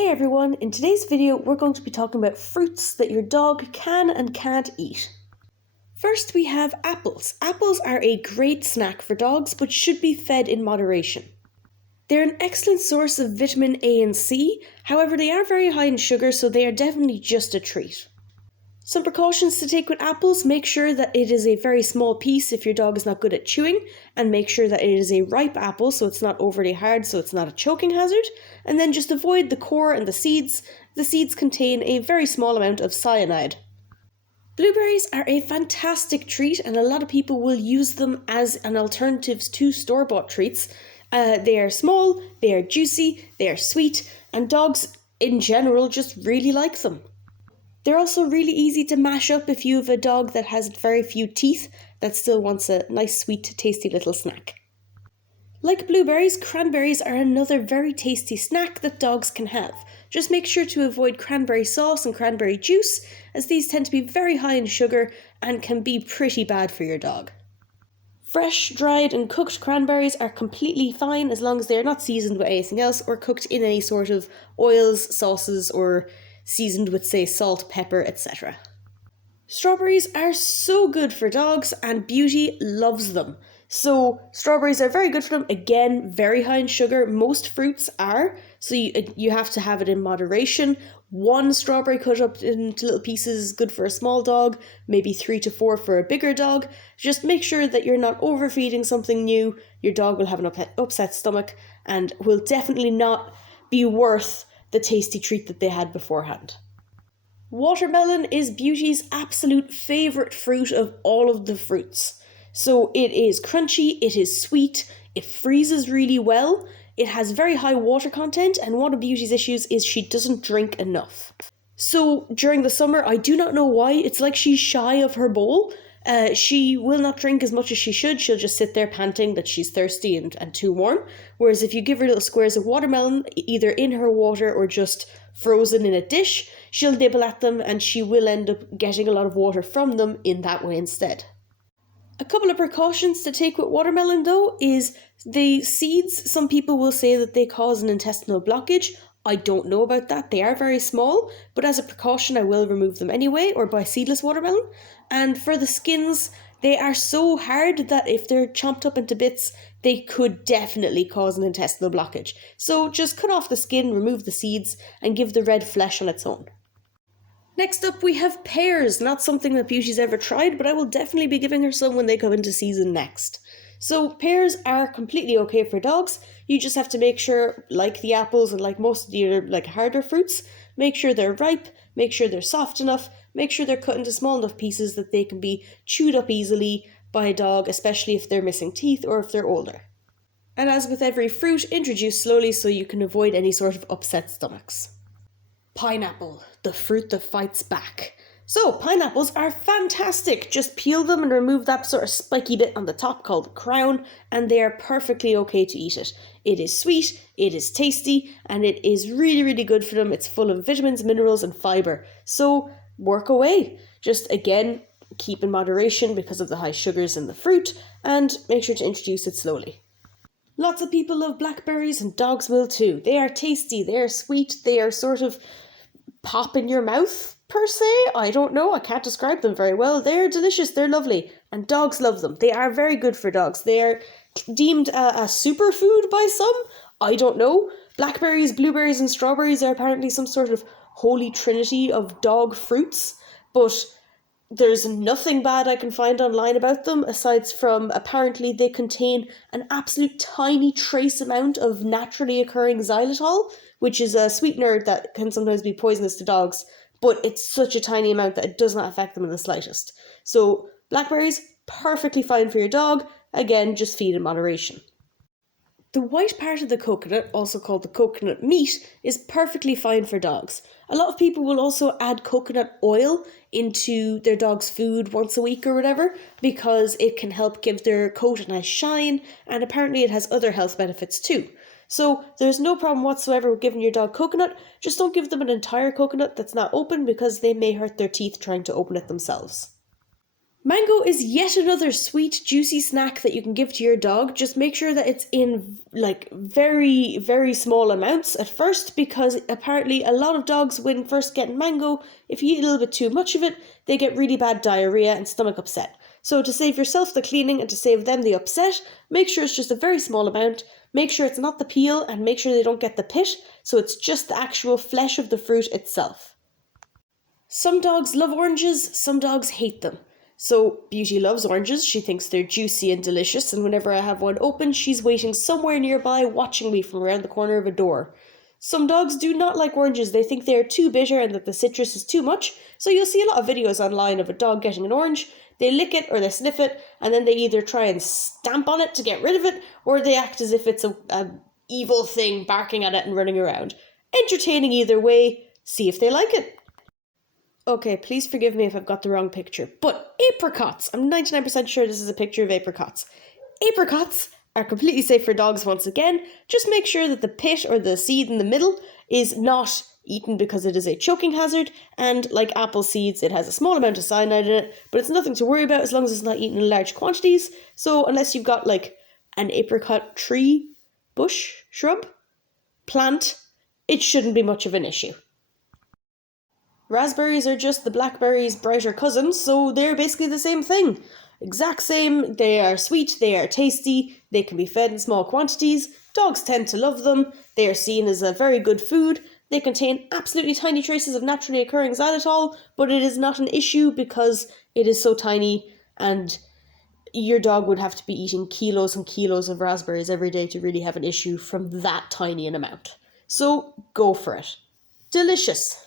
Hey everyone, in today's video we're going to be talking about fruits that your dog can and can't eat. First we have apples. Apples are a great snack for dogs but should be fed in moderation. They're an excellent source of vitamin A and C, however they are very high in sugar so they are definitely just a treat. Some precautions to take with apples: make sure that it is a very small piece if your dog is not good at chewing, and make sure that it is a ripe apple so it's not overly hard so it's not a choking hazard, and then just avoid the core and the seeds. The seeds contain a very small amount of cyanide. Blueberries are a fantastic treat and a lot of people will use them as an alternative to store-bought treats. They are small, they are juicy, they are sweet, and dogs in general just really like them. They're also really easy to mash up if you have a dog that has very few teeth that still wants a nice, sweet, tasty little snack. Like blueberries, cranberries are another very tasty snack that dogs can have. Just make sure to avoid cranberry sauce and cranberry juice, as these tend to be very high in sugar and can be pretty bad for your dog. Fresh, dried and cooked cranberries are completely fine as long as they are not seasoned with anything else or cooked in any sort of oils, sauces or seasoned with, say, salt, pepper, etc. Strawberries are so good for dogs and Beauty loves them. So strawberries are very good for them. Again, very high in sugar. Most fruits are, so you have to have it in moderation. 1 strawberry cut up into little pieces is good for a small dog, maybe 3 to 4 for a bigger dog. Just make sure that you're not overfeeding something new. Your dog will have an upset stomach and will definitely not be worth the tasty treat that they had beforehand. Watermelon is Beauty's absolute favourite fruit of all of the fruits. So it is crunchy, it is sweet, it freezes really well, it has very high water content, and one of Beauty's issues is she doesn't drink enough. So during the summer, I do not know why, it's like she's shy of her bowl. She will not drink as much as she should. She'll just sit there panting that she's thirsty and too warm. Whereas if you give her little squares of watermelon, either in her water or just frozen in a dish, she'll nibble at them and she will end up getting a lot of water from them in that way instead. A couple of precautions to take with watermelon though is the seeds. Some people will say that they cause an intestinal blockage. I don't know about that. They are very small, but as a precaution I will remove them anyway, or buy seedless watermelon. And for the skins, they are so hard that if they're chomped up into bits, they could definitely cause an intestinal blockage. So just cut off the skin, remove the seeds, and give the red flesh on its own. Next up we have pears. Not something that Beauty's ever tried, but I will definitely be giving her some when they come into season next. So pears are completely okay for dogs. You just have to make sure, like the apples and like most of the other harder fruits, make sure they're ripe, make sure they're soft enough, make sure they're cut into small enough pieces that they can be chewed up easily by a dog, especially if they're missing teeth or if they're older. And as with every fruit, introduce slowly so you can avoid any sort of upset stomachs. Pineapple, the fruit that fights back. So, pineapples are fantastic. Just peel them and remove that sort of spiky bit on the top called the crown, and they are perfectly okay to eat it. It is sweet, it is tasty, and it is really, really good for them. It's full of vitamins, minerals, and fibre. So, work away. Just, again, keep in moderation because of the high sugars in the fruit, and make sure to introduce it slowly. Lots of people love blackberries, and dogs will too. They are tasty, they are sweet, they are sort of pop in your mouth, per se. I don't know, I can't describe them very well. They're delicious, they're lovely, and dogs love them. They are very good for dogs. They are deemed a superfood by some. I don't know. Blackberries, blueberries, and strawberries are apparently some sort of holy trinity of dog fruits, but there's nothing bad I can find online about them, aside from apparently they contain an absolute tiny trace amount of naturally occurring xylitol, which is a sweetener that can sometimes be poisonous to dogs, but it's such a tiny amount that it does not affect them in the slightest. So blackberries, perfectly fine for your dog. Again, just feed in moderation. The white part of the coconut, also called the coconut meat, is perfectly fine for dogs. A lot of people will also add coconut oil into their dog's food once a week or whatever, because it can help give their coat a nice shine, and apparently it has other health benefits too. So there's no problem whatsoever with giving your dog coconut. Just don't give them an entire coconut that's not open, because they may hurt their teeth trying to open it themselves. Mango is yet another sweet, juicy snack that you can give to your dog. Just make sure that it's in like very, very small amounts at first, because apparently a lot of dogs, when first getting mango, if you eat a little bit too much of it, they get really bad diarrhea and stomach upset. So to save yourself the cleaning and to save them the upset, make sure it's just a very small amount. Make sure it's not the peel, and make sure they don't get the pit, so it's just the actual flesh of the fruit itself. Some dogs love oranges, some dogs hate them. So Beauty loves oranges, she thinks they're juicy and delicious, and whenever I have one open, she's waiting somewhere nearby watching me from around the corner of a door. Some dogs do not like oranges, they think they are too bitter and that the citrus is too much, so you'll see a lot of videos online of a dog getting an orange, they lick it or they sniff it, and then they either try and stamp on it to get rid of it, or they act as if it's a evil thing barking at it and running around. Entertaining either way, see if they like it. Okay, please forgive me if I've got the wrong picture, but apricots! I'm 99% sure this is a picture of apricots. Apricots are completely safe for dogs once again. Just make sure that the pit or the seed in the middle is not eaten, because it is a choking hazard, and like apple seeds, it has a small amount of cyanide in it, but it's nothing to worry about as long as it's not eaten in large quantities. So unless you've got like an apricot tree, bush, shrub, plant, it shouldn't be much of an issue. Raspberries are just the blackberries' brighter cousins, so they're basically the same thing. Exact same, they are sweet, they are tasty, they can be fed in small quantities, dogs tend to love them, they are seen as a very good food, they contain absolutely tiny traces of naturally occurring xylitol, but it is not an issue because it is so tiny, and your dog would have to be eating kilos and kilos of raspberries every day to really have an issue from that tiny an amount. So go for it. Delicious!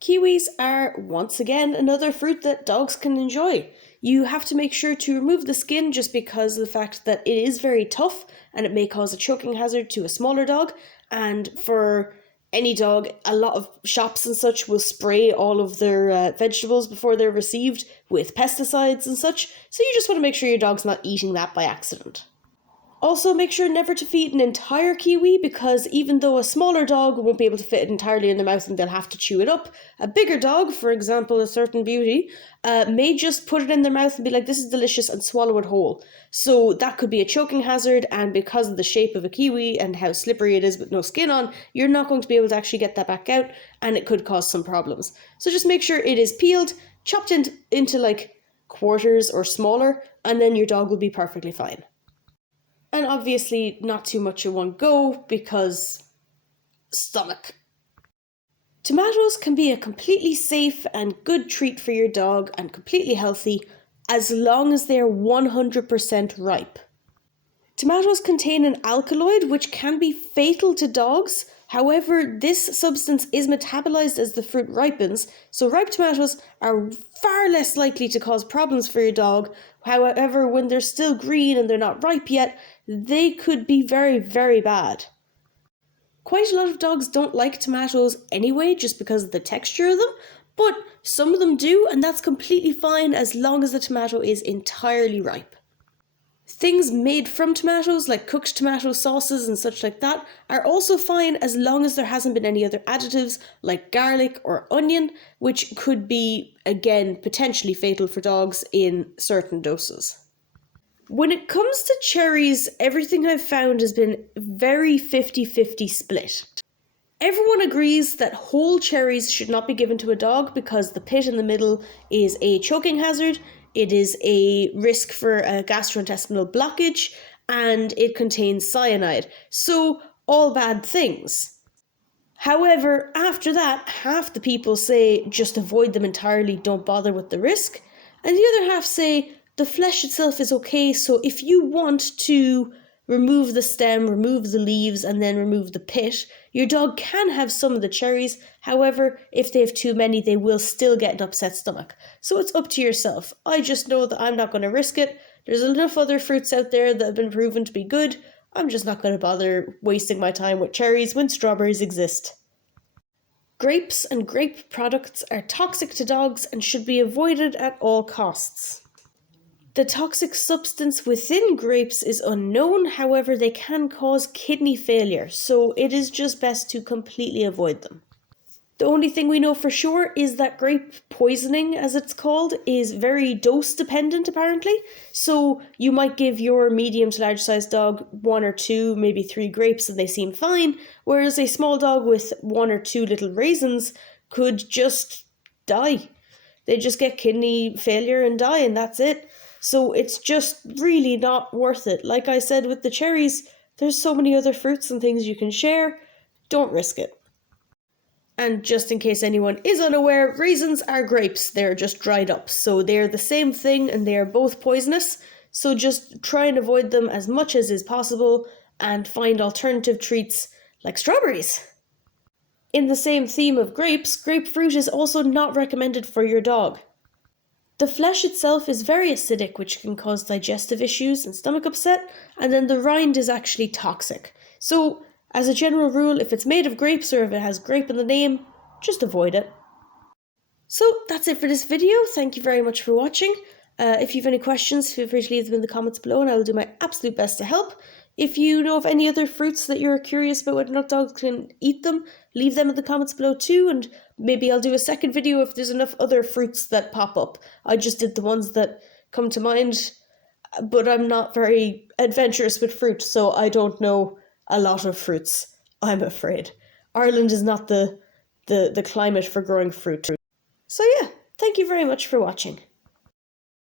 Kiwis are, once again, another fruit that dogs can enjoy. You have to make sure to remove the skin just because of the fact that it is very tough and it may cause a choking hazard to a smaller dog. And for any dog, a lot of shops and such will spray all of their vegetables before they're received with pesticides and such. So you just want to make sure your dog's not eating that by accident. Also, make sure never to feed an entire kiwi, because even though a smaller dog won't be able to fit it entirely in their mouth and they'll have to chew it up, a bigger dog, for example a certain Beauty, may just put it in their mouth and be like, this is delicious, and swallow it whole. So that could be a choking hazard, and because of the shape of a kiwi and how slippery it is with no skin on, you're not going to be able to actually get that back out, and it could cause some problems. So just make sure it is peeled, chopped into like quarters or smaller, and then your dog will be perfectly fine. And obviously not too much in one go, because stomach. Tomatoes can be a completely safe and good treat for your dog and completely healthy as long as they are 100% ripe. Tomatoes contain an alkaloid which can be fatal to dogs. However, this substance is metabolized as the fruit ripens, so ripe tomatoes are far less likely to cause problems for your dog. However, when they're still green and they're not ripe yet, they could be very, very bad. Quite a lot of dogs don't like tomatoes anyway, just because of the texture of them, but some of them do, and that's completely fine as long as the tomato is entirely ripe. Things made from tomatoes, like cooked tomato sauces and such like that, are also fine as long as there hasn't been any other additives like garlic or onion, which could be, again, potentially fatal for dogs in certain doses. When it comes to cherries, everything I've found has been very 50-50 split. Everyone agrees that whole cherries should not be given to a dog because the pit in the middle is a choking hazard, it is a risk for a gastrointestinal blockage, and it contains cyanide. So, all bad things. However, after that, half the people say just avoid them entirely, don't bother with the risk, and the other half say the flesh itself is okay, so if you want to remove the stem, remove the leaves, and then remove the pit, your dog can have some of the cherries. However, if they have too many, they will still get an upset stomach. So it's up to yourself. I just know that I'm not going to risk it. There's enough other fruits out there that have been proven to be good. I'm just not going to bother wasting my time with cherries when strawberries exist. Grapes and grape products are toxic to dogs and should be avoided at all costs. The toxic substance within grapes is unknown, however they can cause kidney failure, so it is just best to completely avoid them. The only thing we know for sure is that grape poisoning, as it's called, is very dose dependent apparently. So you might give your medium to large sized dog 1 or 2, maybe 3 grapes and they seem fine, whereas a small dog with 1 or 2 little raisins could just die. They just get kidney failure and die, and that's it. So it's just really not worth it. Like I said with the cherries, there's so many other fruits and things you can share. Don't risk it. And just in case anyone is unaware, raisins are grapes. They're just dried up. So they're the same thing and they are both poisonous. So just try and avoid them as much as is possible and find alternative treats like strawberries. In the same theme of grapes, grapefruit is also not recommended for your dog. The flesh itself is very acidic, which can cause digestive issues and stomach upset, and then the rind is actually toxic. So, as a general rule, if it's made of grapes or if it has grape in the name, just avoid it. So that's it for this video. Thank you very much for watching. If you have any questions, feel free to leave them in the comments below and I will do my absolute best to help. If you know of any other fruits that you're curious about whether or not dogs can eat them, leave them in the comments below too, and maybe I'll do a second video if there's enough other fruits that pop up. I just did the ones that come to mind, but I'm not very adventurous with fruit, so I don't know a lot of fruits, I'm afraid. Ireland is not the climate for growing fruit. So yeah, thank you very much for watching.